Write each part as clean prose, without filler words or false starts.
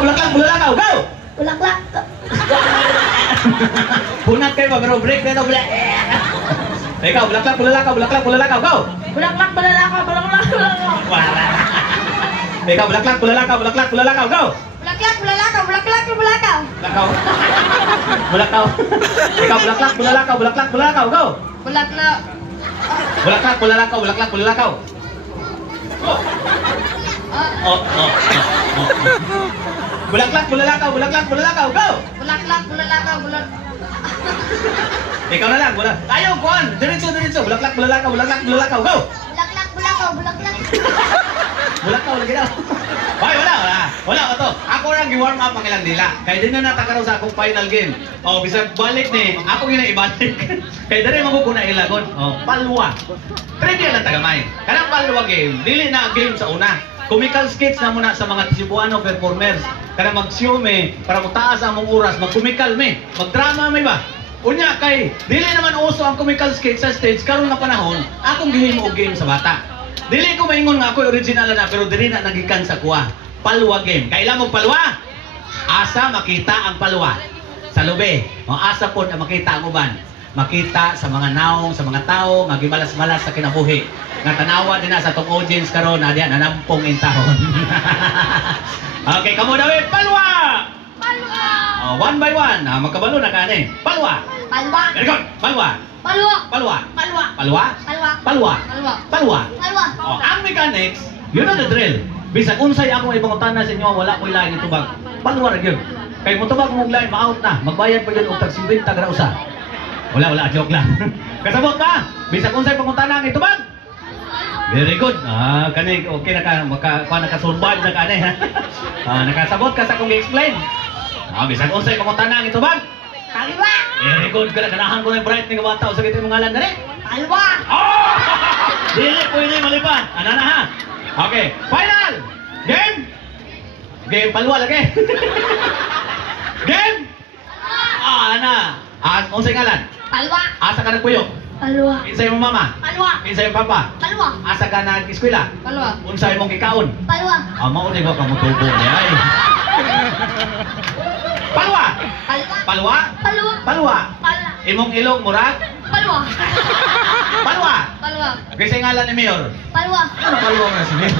bulaklak, bulalakaw, go! Bulaklak. Punat kayo ba, pero break na ito, ikaw, bulaklak, bulalakaw, bulaklak, bulalakaw, go! Bulaklak, bulalakaw, bulaklak, bulalakaw. Wala. Ikaw, bulaklak, bulalakaw, bulaklak, bulalakaw, go! Bulaklak, bulalakaw, bulaklak, bulakaw. Bulakaw. Bulakaw. Ikaw, bulaklak, bulalakaw, bulaklak, bulalakaw, go! Bulaklak. Bulaklak, bulalakaw, bulaklak, bulalakaw. Go! Oh. Bulaklak, bulalakaw, bulaklak, bulalakaw, go! Bulaklak, bulalakaw, bulak. Ikaw na lang, ayaw, kuhan! Diretso, diretso! Bulaklak, bulalakaw, bulaklak, bulalakaw, go! Bulaklak, bulakaw, bulaklak. Bulakaw, lagi daw. Hoy, wala ka to. Ako lang gi-warm up ang ilang dila. Kaya din na natakaroon sa akong final game. O, bisag balik ni, ako yun ang ibalik. Kaya dali magkukuna ilagon. O, palwa. Trivia lang tagamay. Kanang palwa game, dili na game sa una. Comical skits na muna sa mga Cebuano performers. Kanang mag-siume, para mutaas ang mong oras, mag-comical me, mag-drama may ba? Unya kay, dili naman uso ang comical skits sa stage, karon nga panahon, akong gihimo og game sa bata. Dili ko maingon nga ako original na, pero dili na nagikan sa kuha. Palwa game. Kailan mo palwa? Asa makita ang palwa. Sa lube. O asa po na makita ang uban. Makita sa mga naong, sa mga tao, nga gimalas-malas sa kinabuhi. Nga tanawa din na sa tong audience karon na diyan nanampong intahon. Okay, kamo daw palwa! Palwa. One by one. Magkabalo na kani. Palwa! Palwa. Very good. Palwa! Palwa. Palwa! Palwa. Palwa! Palwa. Palwa! Palwa. Palwa! Palwa. Ang mechanics, you know the drill. Bisag unsay akong ipangutan sa inyo, wala ko ilahin itubag. Palwa ra gyud. Kay mo tubag mong lain, ma-out na. Magbayad pa yun og tag 50 gra usa. Wala, joke lang. Kasabot ka? Bisag unsay pangutan ang itubag? Very good. Kani okay na ka, nakasurvive na kani ha. Nakasabot ka sa akong i-explain. Bisag unsay pangutan ang itubag? Palwa. Very good. Ganahan ko na yung bright ng mga tao sa gitong mga ngalan. Palwa. Oh! Dili pwede malipan. Ano na ha? Okay, final! Game! Game palwa lagi. Game! Ana. Unsay ngalan? Palwa. Asa ka nagpuyo? Palwa. Kinsay mong mama? Palwa. Kinsay mong papa? Palwa. Asa ka nag-eskwela? Palwa. Unsay mong ikaon? Palwa. Mao ni ba ka mutubo niya ay. Palwa! Palwa. Palwa? Palwa. Palwa! Palwa. Imong ilong murag? Palwa. Palwa! Palwa. Kinsay ngalan ni Mayor? Palwa. Ano palwa nga si Mayor?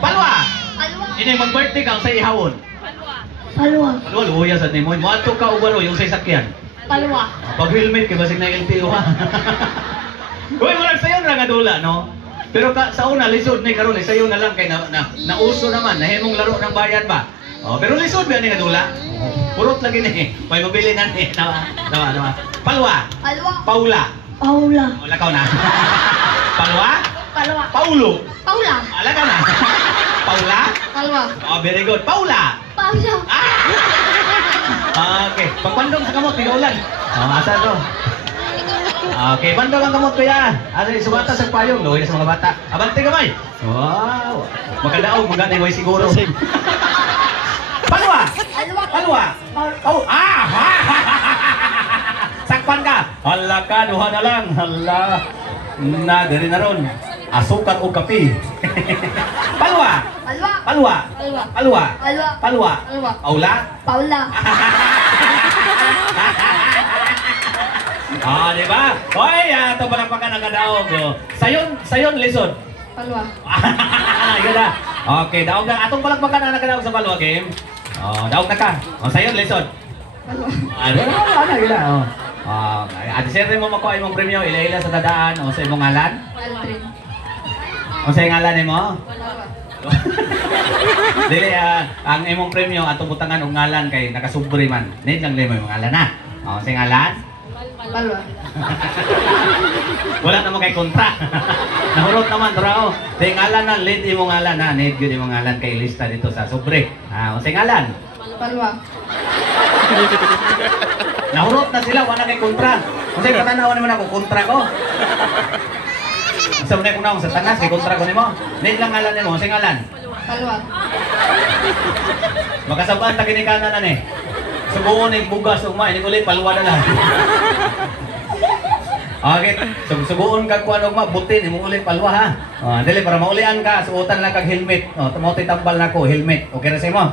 Palwa! Palwa. Ini mag-birthday ka, unsay ihawon? Palwa. Palwa, luya sa nimo. Moadto ka ubaro yung say sakyan. Palwa. Pag helmet kay basig na LTO ha. Uy, murag sayo na nga dula, no? Pero sa una lisod ni karon sayo na lang kay nauso naman, nahimong laro ng bayan ba? Pero lisod ba ni nga dula? Purot lagi ni. May mabili na ni. Nawa. Palwa. Palwa. Paula. Paula. Wala ka na. Palwa? Palwa. Paulo. Paula. Wala ka na. Paula? Palwa. Very good. Paula. Paula. Okay. Pagpandong sa kamot, tigaulan. Asa to? Okay, bandong ang kamot kuya. Asa isubata sa payong, loy sa mga bata. Abante kamay. Wow. Makadaog, maganda yung siguro. Palwa! Palwa. Palwa! Oh, sakpan ka! Hala ka, duha na lang. Hala. Na, diri na ron. Asukar o kape. Palwa! Palwa. Palwa! Palwa. Palwa! Palwa. Palwa! Palwa. Paula! Paula. Di ba? Hoy, ito palakpakan ang kadaog. Sayon, lisod. Palwa. Yun na. Okay, daog na. Atong palakpakan ang nakadaog sa palwa game. Daog na ka. Sayon, lisod. Palwa. Yun na. Ate sir, mo makuha imong premyo, ila-ila sa dadaan o sa imong ngalan? Aldrin. O sa ngalan mo? Palwa. Dili, ang imong premyo atong butangan og ngalan kay nakasubre man. Need lang limo imong ngalan na. O sa ngalan? Palwa. Wala naman kay kontra. Nahurot naman, Torao. Sa ngalan na, lead imong ngalan na. Need yun imong ngalan kay lista dito sa sobre. O sa ngalan? Palwa. Nahurot na sila, wala kay kontra. Kasi katanawan naman ako, kontra ko. Sa muna kung naong sa tanas, kay kontra ko nimo. Need lang ngalan nimo, sa ngalan? Palwa. Makasabaan ta kinikanan na ni. Subuon ni bugas ug may ni ulit palwa na lang. Okay, suguon kag kuan og mabutin imo uli palwa ha. Dili para maulian ka, suotan lang kag helmet. Tumo tambal nako helmet. Okay ra sa imo?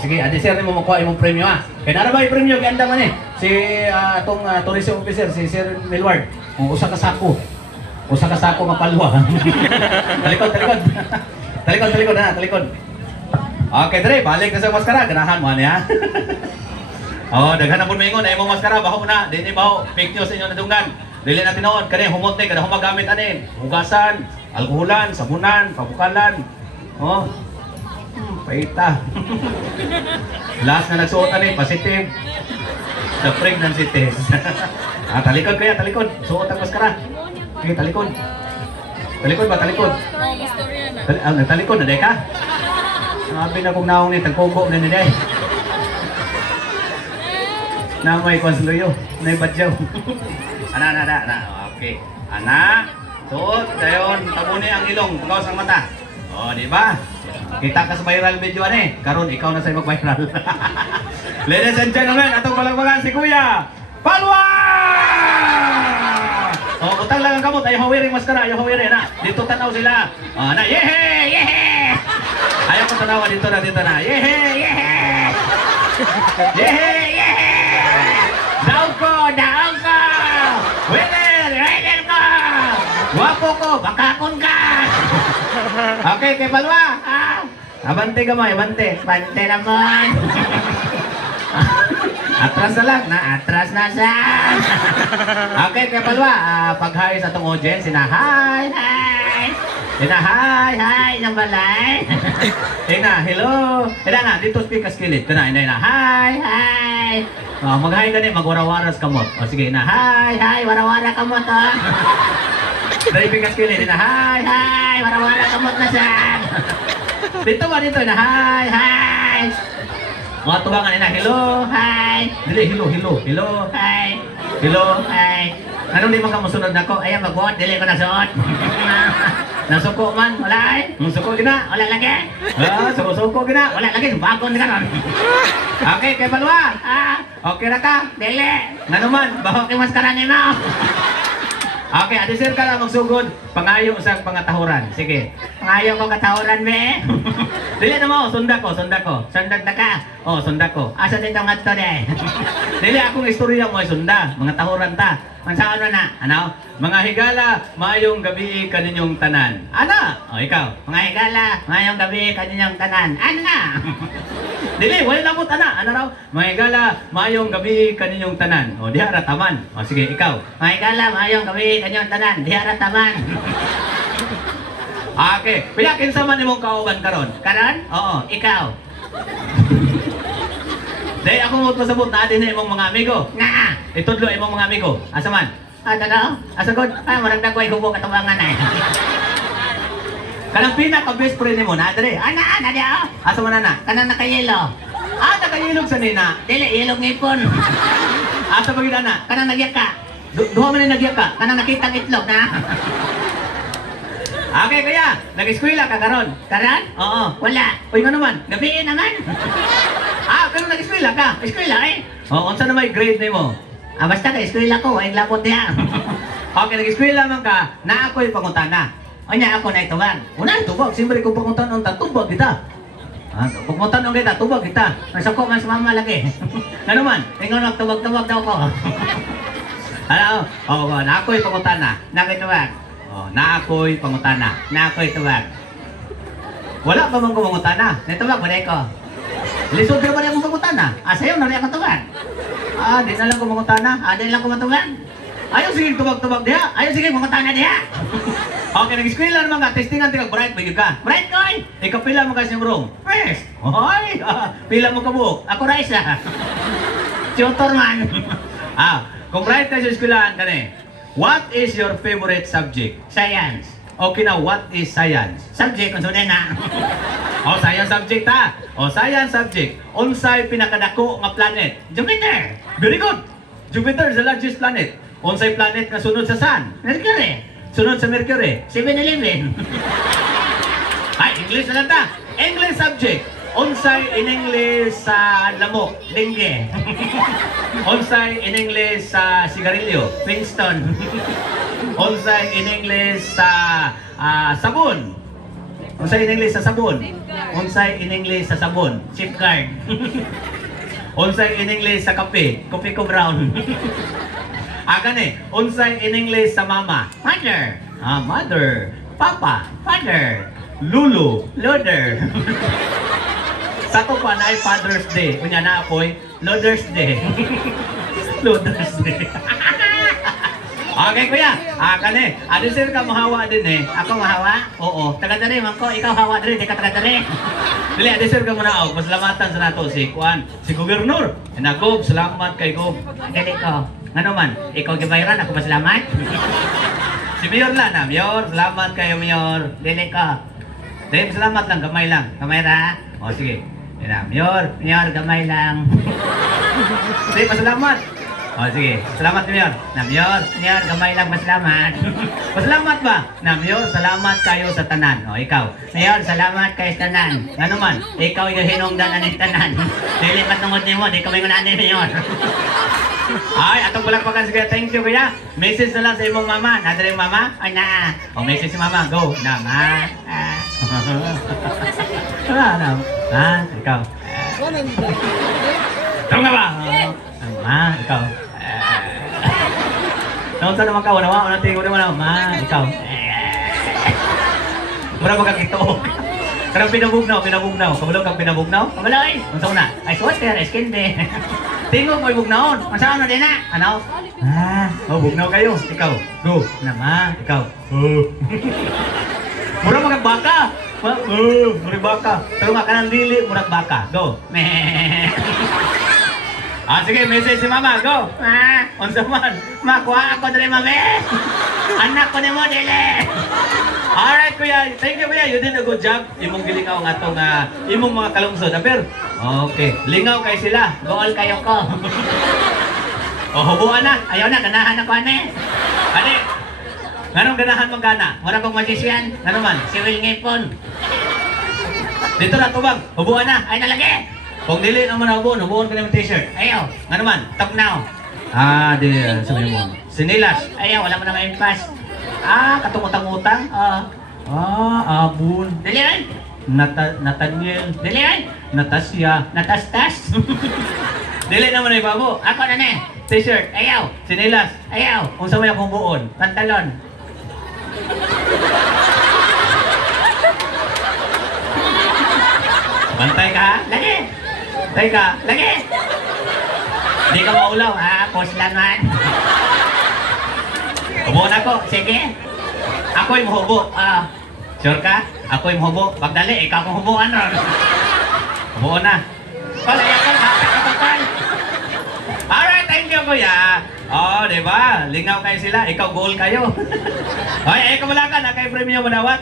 Sige, adi sir nimo makuha imong premyo ha. Kay nara ba premyo kay anda man si atong tourism officer si Sir Milward. Usa ka sako. Usa ka sako mapalwa. Talikod. Talikod na, talikod. Okay, dre, balik na sa maskara, ganahan mo niya. Daghan na po maingon ay imong maskara baho na, dili baho fake news inyo nadunggan. Dili na tinuod kani humote kada humagamit ani, hugasan, alkoholan, sabunan, pabukalan. Paita. Last na nagsuot ani positive. The pregnancy test. Talikod kaya, talikod. Suot ang maskara. Okay, talikod. Talikod ba, talikod? Nagtalikod na day ka? Sabi na kong naong ni, tagpugo na ni day. Na may konsuloyo, na badyaw. Ana. Okay. Ana, suot, dayon, tabuni ang ilong, pagawas ang mata. Di ba? Kita ka sa viral video ani, karon ikaw na sa mag-viral. Ladies and gentlemen, atong palangbangan si Kuya Palwa! Utang lang ang kamot, ayaw hawiring maskara, ayaw hawiring na. Dito tanaw sila. Yehe! Ayaw ko tanawa dito na. Yehe! Daog ko! Winner ko! Wapo ko, bakakon ka! Okay, kay Palwa. Abante ka mo, abante. Bante naman. Atras na lang, atras na siya. Okay, kay Palwa, pag-hi sa itong audience, hi. Hi, ng balay. Hello. Na, dito speak as kilid. Hi. Mag-hi ka din, mag-wara-waras kamot. Sige, hi, wara-wara kamot, Driving as kilid, hi, wara-wara kamot na siya. Dito, hi. Mga tubangan nila, hello, hi. Dili, hello, hi. Anong di mo ka musunod na ko? Ayan, magbuot, dili ko nasuot. Nasuko man, wala eh. Nasuko gina, wala lagi. Suko gina, wala lagi. Bagon ka ron. Okay, kay Palwa. Okay na ka? Dili. Nga naman, baho kay maskara ni mo. Okay, adisir ka lang magsugod. Pangayo sa pangatahuran. Sige. Pangayo ko katahuran, be. Dili na mo, sunda ko. Sundag na ka. Sunda ko. Asa dito nga ito, de. Dili akong istorya mo ay sunda. Mga tahuran ta. Ang saan na? Ano? Mga higala, mayong gabi kaninyong tanan. Ana? Ikaw. Mga higala, mayong gabi kaninyong tanan. Ano na? Dili, wala lang mo tana. Ano raw? Mga higala, mayong gabi kaninyong tanan. Diha rataman. Sige, ikaw. Mga higala, mayong gabi kaninyong tanan. Diha rataman. Okay. Pila kinsa man imong kauban karon? Karon? Oo, ikaw. Dahil ako mo pasabot na din imong mga amigo. Nga! Itudlo imong mga amigo. Asa man? Tanaw? Asa god? Marang dagway kubo katabangan eh. Kanang pinaka-best friend mo na, dali. Ana, dia. Asa man na? Kanang nakayelo. Nakayelog sa nina. Dili, yelog ngipon. Asa bagid ana? Kanang nagyak ka. Duha man nagyak ka. Kanang nakitang itlog na. Okay, kuya. Nag-eskwela ka karon? Karon? Oo. Wala. Uy, nga naman. Gabiin naman. Pero nag-eskwela ka? Eskwela eh? Unsa na may grade nimo? Basta ka, eskwela ko. Ay lapot niya. Okay, nag-eskwela man ka. Na ako'y pangutana. O niya ako na itubag. Una, itubag. Siyempre kung pangutan ang tubag kita. Pagmutan ang kita, tubag kita. Masako man sa mama lagi. Nga naman, tingnan nagtubag-tubag daw ko. Ano? Na ako'y pangutana. Nakitubag. Na ako'y pangutana. Na ako'y tubag. Wala pa mang kumangutana. Natubag, wala ko. Lisod ka ba niya kung pangutana? Sa'yo, nari ako tubag. Di na lang kumangutana. Di na lang kumatubag. Ayaw sige tubag-tubag diha. Ayaw sige pangutana diha. Okay, nag-eskwela naman ka. Testingan tingag bright, bigyan ka. Bright koy! Ikaw pila mo kasi yung room. First. Hoy! Pila mo ka buhok. Ako rice Tutor man. Kung bright ka sa eskwelahan ka ni, what is your favorite subject? Science. Okay na, what is science? Subject, kung sunay na. Science subject ha. Science subject. Unsay pinakadako nga planet? Jupiter. Very good. Jupiter is the largest planet. Unsay planet nga sunod sa Sun? Mercury. Sunod sa Mercury? 7-Eleven. English na lang ta. English subject. unsay in English sa lamok, dengue. Unsay in English sa sigarilyo, Winston. Unsay in English sa sabon. Unsay in English sa sabon. Unsay in English sa sabon, safeguard. Unsay in English sa kape, kopi ko brown. Gani, unsay in English sa mama, mother. Mother. Papa, father. Lulu, loader. Sa to pa na ay Father's Day. Kunya na apoy, Loader's Day. Loader's Day. Okay, kuya. Kani, adin sir ka mahawa din eh. Ako mahawa? Oo. Taga-dari, man ko. Ikaw hawa din, di ka taga-dari. Dili, adin sir ka muna og. Pasalamatan sa nato si Kuan, si Gobernador. Gob, salamat kay Gob. Dili ko. Ngano man, ikaw gibayaran ako pasalamat. Si Mayor lang na, Mayor, salamat kayo Mayor. Dili ka. Dili, salamat lang, gamay lang. Gamay ra? O sige. Yan, Mayor, gamay lang. Dili, pasalamat. O sige, salamat Mayor. Mayor, gamay lang, pasalamat. Pasalamat ba? Mayor, salamat kayo sa tanan. O ikaw, Mayor, salamat kayo sa tanan. Ngano man, ikaw yung hinungdan ng tanan. Dili patungod nimo, di kami ngunan ni Mayor. Ay, atong palakpakan sige. Thank you, kuya. Message na lang sa imong mama. Nadali yung mama? Ay, na. O, message si mama. Go. Nama. Ikaw. Tama ba? Ikaw. Naon sa naman ka? Wala natin ko naman. Ikaw. Mura ba kang ito? Karang pinabugnaw. Kabalong kang pinabugnaw? Kabalay. Ang sauna. Ay, sweater. Ay, skinde. Tingog mo bugnaon. Masa ano din na? Ano? Bugnaw kayo. Ikaw. Go. Nama. Ikaw. Mura magag baka. Mura baka. Pero nga kanang dili, mura baka. Go. Sige, message si mama. Go. Unsa man. Makuha ako dali mami. Anak ko ni mo dili. Alright, kuya. Thank you, kuya. You did a good job. Imong gilikaw nga itong imong mga kalungsod. Aber, okay. Lingaw kay sila. Goal kayo ko. Hubuan na. Ayaw na. Ganahan ako, ane. Ane. Nganong ganahan mong gana? Wala kong magician. Ngano man? Si Will Ngipon. Dito na, tubag. Hubuan na. Ay, nalagi. Kung dili naman hubuan ka naman t-shirt. Ayaw. Ngano man? Talk now. Di. Sabi mo. Sinilas. Ayaw. Wala mo naman impass. Katungutang-utang. Abun. Dalian. Nathaniel. Dalian. Natasya. Natastas. Dili naman ay babo. Ako na ne. T-shirt. Ayaw. Sinilas. Ayaw. Kung sa may akong buon. Pantalon. Bantay ka ha? Lagi. Bantay ka. Lagi. Di ka maulaw ha. Poslan man. Hubo na ko. Sige. Ako'y mahubo. Sure ka? Ako'y mahubo. Pagdali, ikaw kong hubuan ron. Hubo na. Palayakan, kapatay. Alright, thank you, kuya. Diba? Lingaw kayo sila. Ikaw, goal kayo. Ay, kamalakan. Kay premium manawat.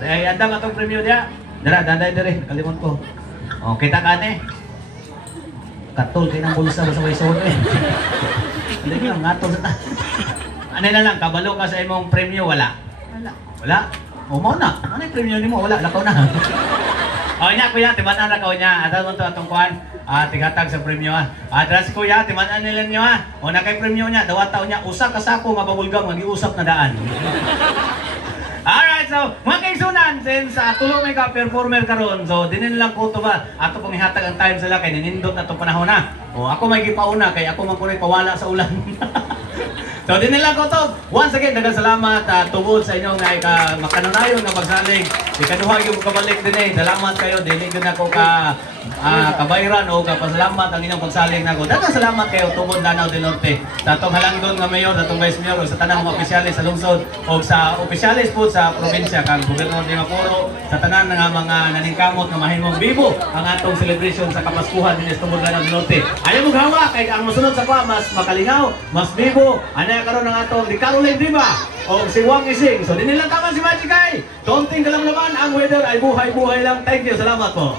Andam atong premium dia. Dara, danday dire. Kalimot ko. Kita ka, ne. Katol kayo ng bulsa sa may soto eh. Hindi nga, ngatol sa ta. Ano na lang, kabalo ka sa imong premyo, wala? Wala? Mau na. Ano yung premyo ni mo? Wala, lakaw na. Nya, kuya, timanan na ka niya. Atang ito atong kuhan. Tigatag sa premyo Adras kuya, timanan nila niyo na kay premyo niya, dawataw niya, usa ka sako nga babulgam, mag-iusap na daan. Alright, so, mga kaigsunan, since tulo may ka-performer karon, so, dinin lang ko ito ba, ato pong ihatag ang time sila, kay ninindot na ito panahon na. Ako may gipauna, kay ako magkunay pawala sa ulan. So, dinin lang ko ito. Once again, dagang salamat tungod sa inyong makanunayon na magsalig. Ikaduha yung kabalik din eh. Salamat kayo, dinig yun ako kabayran o kapasalamat ang inyong pagsalig na ako. Dagang salamat kayo tungod Danau del Norte. Sa itong halangdon nga mayor, sa itong vice mayor, o sa tanang mga opisyalis sa lungsod, o sa opisyalis po sa probinsya, kang Gobernador de Mapuro, sa tanan nga mga naningkamot na mahimong bibo ang atong celebration sa Kapaskuhan din sa tungod Danau del Norte. Ayaw mo gawa, kay ang musunod sa pa, mas makalingaw, mas bibo, anay karon ng atong di Caroline Diba, o si Wang Ising. So, di nilang taman si Magic Eye. Konting kalamlaman, ang weather ay buhay-buhay lang. Thank you, salamat po.